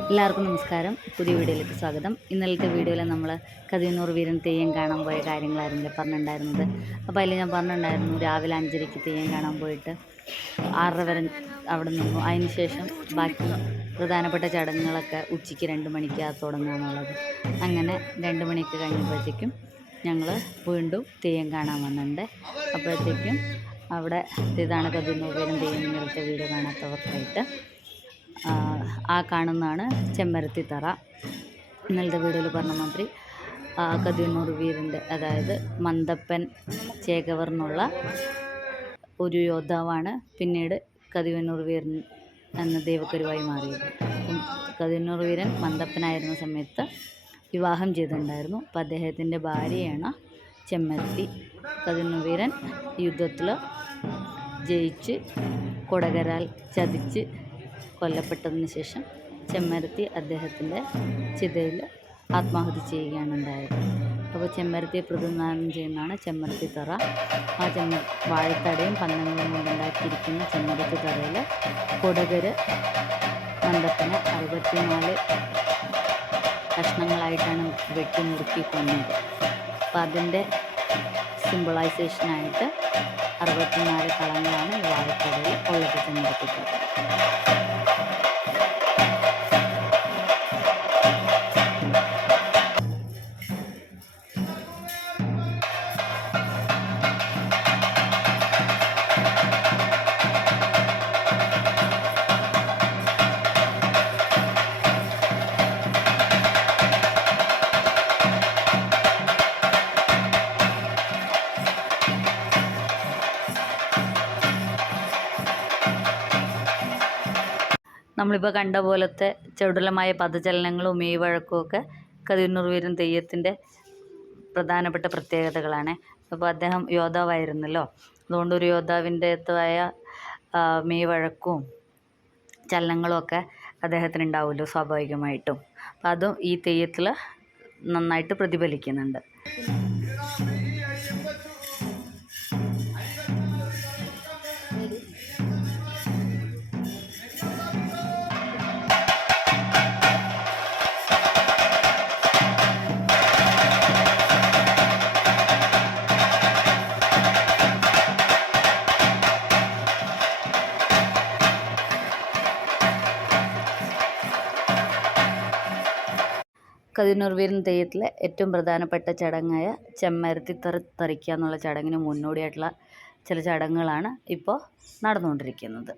എല്ലാവർക്കും നമസ്കാരം. പുതിയ വീഡിയോയിലേക്ക് സ്വാഗതം. ഇന്നലത്തെ വീഡിയോയിൽ നമ്മൾ കതിയന്നൂർ വീരൻ തെയ്യം കാണാൻ പോയ കാര്യങ്ങളായിരുന്നില്ലേ പറഞ്ഞിട്ടുണ്ടായിരുന്നത്. അപ്പോൾ അതിൽ ഞാൻ പറഞ്ഞിട്ടുണ്ടായിരുന്നു രാവിലെ 5:30 തെയ്യം കാണാൻ പോയിട്ട് 6:30 വരെ അവിടെ നിന്നു. അതിന് ശേഷം ബാക്കി പ്രധാനപ്പെട്ട ചടങ്ങുകളൊക്കെ ഉച്ചയ്ക്ക് 2 മണിക്ക് തുടങ്ങുക എന്നുള്ളത്. അങ്ങനെ 2 മണിക്ക് കഴിഞ്ഞപ്പോഴത്തേക്കും ഞങ്ങൾ വീണ്ടും തെയ്യം കാണാൻ വന്നിട്ടുണ്ട്. അപ്പോഴത്തേക്കും അവിടെ ഇതാണ് കതിയന്നൂർ വീരൻ തെയ്യം. ഇന്നലത്തെ വീഡിയോ കാണാത്തവർക്കായിട്ട് ആ കാണുന്നതാണ് ചെമ്മരത്തി തറ. ഇന്നലത്തെ വീഡിയോയിൽ പറഞ്ഞ മാതിരി കതിയന്നൂർ വീരൻ്റെ, അതായത് മന്തപ്പൻ ചേകവർ എന്നുള്ള ഒരു യോദ്ധാവാണ് പിന്നീട് കതിയന്നൂർ വീരൻ എന്ന ദൈവക്കരുവായി മാറിയത്. കതിയന്നൂർ വീരൻ മന്തപ്പനായിരുന്ന സമയത്ത് വിവാഹം ചെയ്തിട്ടുണ്ടായിരുന്നു. അപ്പം അദ്ദേഹത്തിൻ്റെ ഭാര്യയാണ് ചെമ്മരത്തി. കതിയന്നൂർ വീരൻ യുദ്ധത്തിൽ ജയിച്ച് കൊടകരാൽ ചതിച്ച് കൊല്ലപ്പെട്ടതിന് ശേഷം ചെമ്മരത്തി അദ്ദേഹത്തിൻ്റെ ചിതയിൽ ആത്മാഹുതി ചെയ്യുകയാണ് ഉണ്ടായത്. അപ്പോൾ ചെമ്മരത്തിയെ പ്രതിനിധാനം ചെയ്യുന്നതാണ് ചെമ്മരത്തി തറ. ആ വാഴത്തടയും പന്തങ്ങളും കൊണ്ടുണ്ടാക്കിയിരിക്കുന്ന ചെമ്മരത്തി തറയിൽ കൊടകര് മന്തപ്പനെ 64 കഷ്ണങ്ങളായിട്ടാണ് വെട്ടി മുറുക്കി കൊന്നത്. അപ്പം അതിൻ്റെ സിംബിളൈസേഷനായിട്ട് 64 കളങ്ങളാണ് ഈ വാഴത്തടയിൽ ഉള്ളത്. ചെമ്മരത്തി തറ നമ്മളിപ്പോൾ കണ്ട പോലത്തെ ചടുലമായ പദചലനങ്ങളും മെയ്വഴക്കവും ഒക്കെ കതിയന്നൂർ വീരൻ തെയ്യത്തിൻ്റെ പ്രധാനപ്പെട്ട പ്രത്യേകതകളാണ്. അപ്പോൾ അദ്ദേഹം യോദ്ധാവായിരുന്നല്ലോ, അതുകൊണ്ട് ഒരു യോദ്ധാവിൻ്റെതായ മെയ്വഴക്കവും ചലനങ്ങളും ഒക്കെ അദ്ദേഹത്തിന് ഉണ്ടാവുമല്ലോ സ്വാഭാവികമായിട്ടും. അപ്പം അതും ഈ തെയ്യത്തിൽ നന്നായിട്ട് പ്രതിഫലിക്കുന്നുണ്ട്. കതിയന്നൂർ വീരൻ തെയ്യത്തിലെ ഏറ്റവും പ്രധാനപ്പെട്ട ചടങ്ങായ ചെമ്മരത്തി തറിക്കുക എന്നുള്ള ചടങ്ങിന് മുന്നോടിയായിട്ടുള്ള ചില ചടങ്ങുകളാണ് ഇപ്പോൾ നടന്നുകൊണ്ടിരിക്കുന്നത്.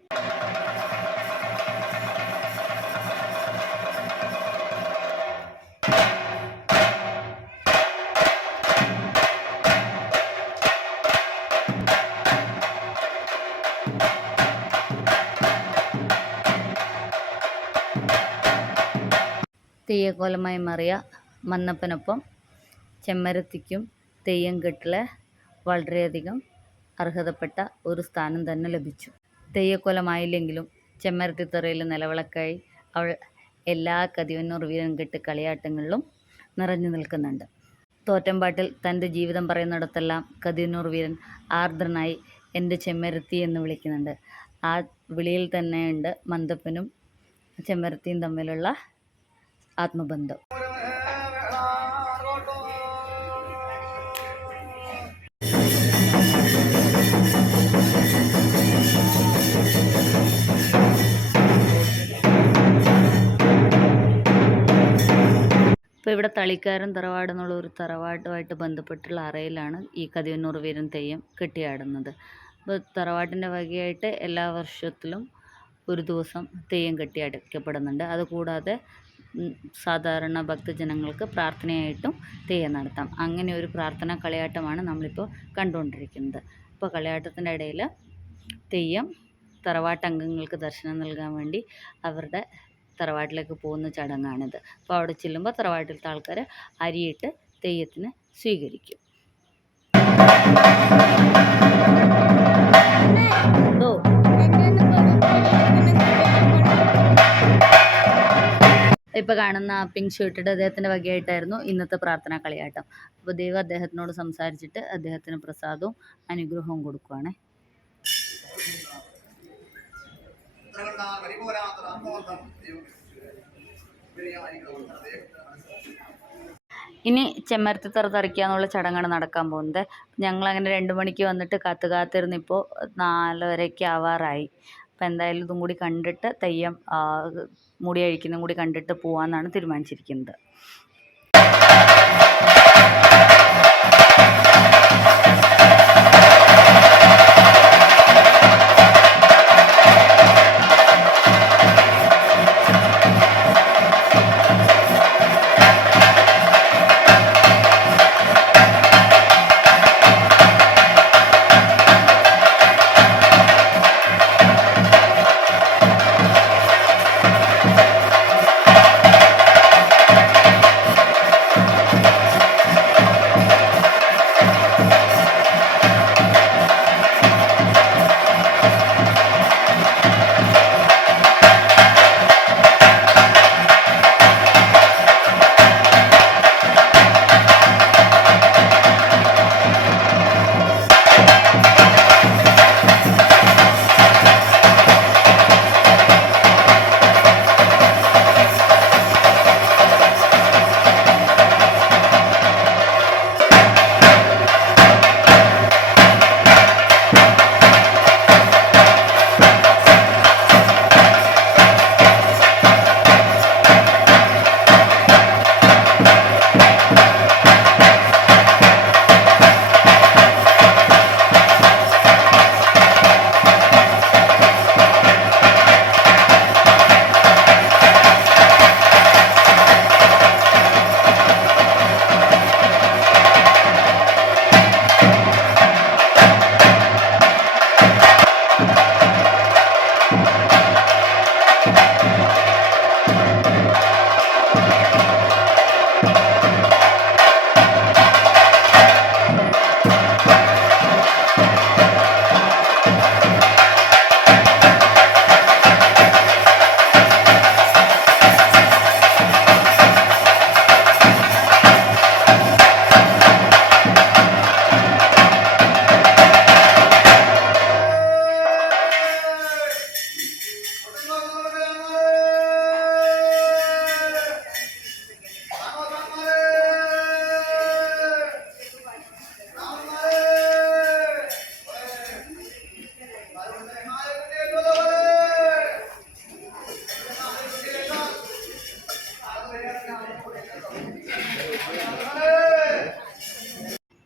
തെയ്യക്കോലമായി മാറിയ മന്നപ്പനൊപ്പം ചെമ്മരത്തിക്കും തെയ്യം കെട്ടിലെ വളരെയധികം അർഹതപ്പെട്ട ഒരു സ്ഥാനം തന്നെ ലഭിച്ചു. തെയ്യക്കോലമായില്ലെങ്കിലും ചെമ്മരത്തിത്തറയിൽ നിലവിളക്കായി അവൾ എല്ലാ കതിയന്നൂർ വീരൻ കെട്ട് കളിയാട്ടങ്ങളിലും നിറഞ്ഞു നിൽക്കുന്നുണ്ട്. തോറ്റമ്പാട്ടിൽ തൻ്റെ ജീവിതം പറയുന്നിടത്തെല്ലാം കതിയന്നൂർ വീരൻ ആർദ്രനായി എൻ്റെ ചെമ്മരത്തി എന്ന് വിളിക്കുന്നുണ്ട്. ആ വിളിയിൽ തന്നെയുണ്ട് മന്തപ്പനും ചെമ്മരത്തിയും തമ്മിലുള്ള ആത്മബന്ധം. ഇപ്പോൾ ഇവിടെ തളിക്കാരൻ തറവാട് എന്നുള്ള ഒരു തറവാട്ടുമായിട്ട് ബന്ധപ്പെട്ടുള്ള അറയിലാണ് ഈ കതിയന്നൂർ വീരൻ തെയ്യം കെട്ടിയാടുന്നത്. അപ്പോൾ തറവാട്ടിൻ്റെ വകയായിട്ട് എല്ലാ വർഷത്തിലും ഒരു ദിവസം തെയ്യം കെട്ടിയാടിക്കപ്പെടുന്നുണ്ട്. അതുകൂടാതെ സാധാരണ ഭക്തജനങ്ങൾക്ക് പ്രാർത്ഥനയായിട്ടും തെയ്യം നടത്താം. അങ്ങനെ ഒരു പ്രാർത്ഥനാ കളിയാട്ടമാണ് നമ്മളിപ്പോൾ കണ്ടുകൊണ്ടിരിക്കുന്നത്. അപ്പോൾ കളിയാട്ടത്തിൻ്റെ ഇടയിൽ തെയ്യം തറവാട്ടംഗങ്ങൾക്ക് ദർശനം നൽകാൻ വേണ്ടി അവരുടെ തറവാട്ടിലേക്ക് പോകുന്ന ചടങ്ങാണിത്. അപ്പോൾ അവിടെ ചെല്ലുമ്പോൾ തറവാട്ടിലത്തെ ആൾക്കാർ അരിയിട്ട് തെയ്യത്തിന് സ്വീകരിക്കും. ഇപ്പോൾ കാണുന്ന പിങ്ക് ഷർട്ടിട്ട് അദ്ദേഹത്തിൻ്റെ വകയായിട്ടായിരുന്നു ഇന്നത്തെ പ്രാർത്ഥനാ കളിയാട്ടം. അപ്പോൾ ദൈവം അദ്ദേഹത്തിനോട് സംസാരിച്ചിട്ട് അദ്ദേഹത്തിന് പ്രസാദവും അനുഗ്രഹവും കൊടുക്കുവാണ്. ഇനി ചെമ്മരത്തിത്തറ തറിക്കുക എന്നുള്ള ചടങ്ങാണ് നടക്കാൻ പോകുന്നത്. ഞങ്ങളങ്ങനെ 2 മണിക്ക് വന്നിട്ട് കാത്തിരുന്നിപ്പോൾ 4:30 ആവാറായി. അപ്പോൾ എന്തായാലും ഇതും കൂടി കണ്ടിട്ട് തെയ്യം മുടി അഴിക്കുന്നതും കൂടി കണ്ടിട്ട് പോകാമെന്നാണ് തീരുമാനിച്ചിരിക്കുന്നത്.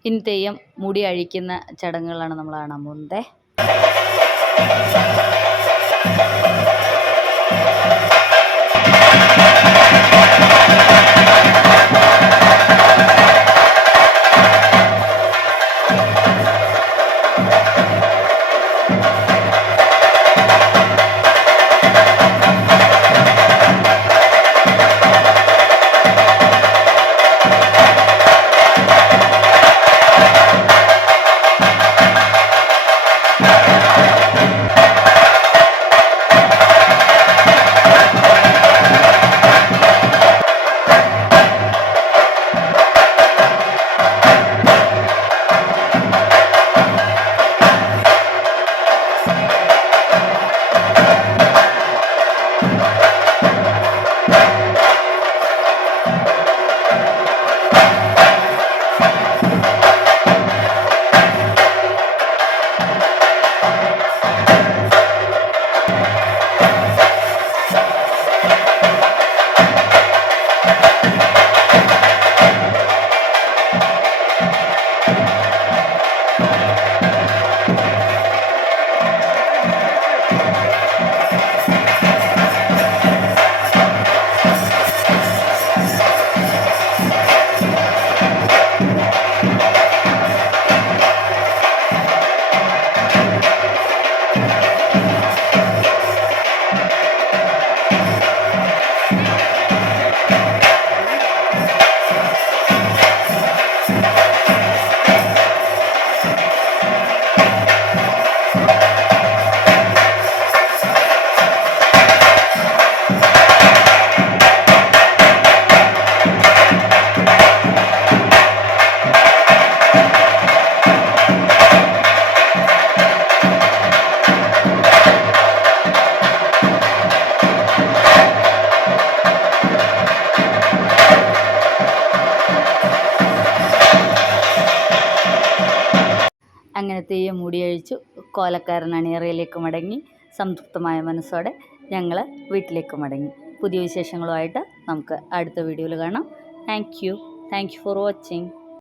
ഇനി തെയ്യം മുടി അഴിക്കുന്ന ചടങ്ങുകളാണ് നമ്മൾ കാണാൻ പോകുന്നത്. അങ്ങനെ തെയ്യം മുടിയഴിച്ചു, കോലക്കാരൻ അണിയറയിലേക്ക് മടങ്ങി. സംതൃപ്തമായ മനസ്സോടെ ഞങ്ങൾ വീട്ടിലേക്ക് മടങ്ങി. പുതിയ വിശേഷങ്ങളുമായിട്ട് നമുക്ക് അടുത്ത വീഡിയോയിൽ കാണാം. Thank you for watching.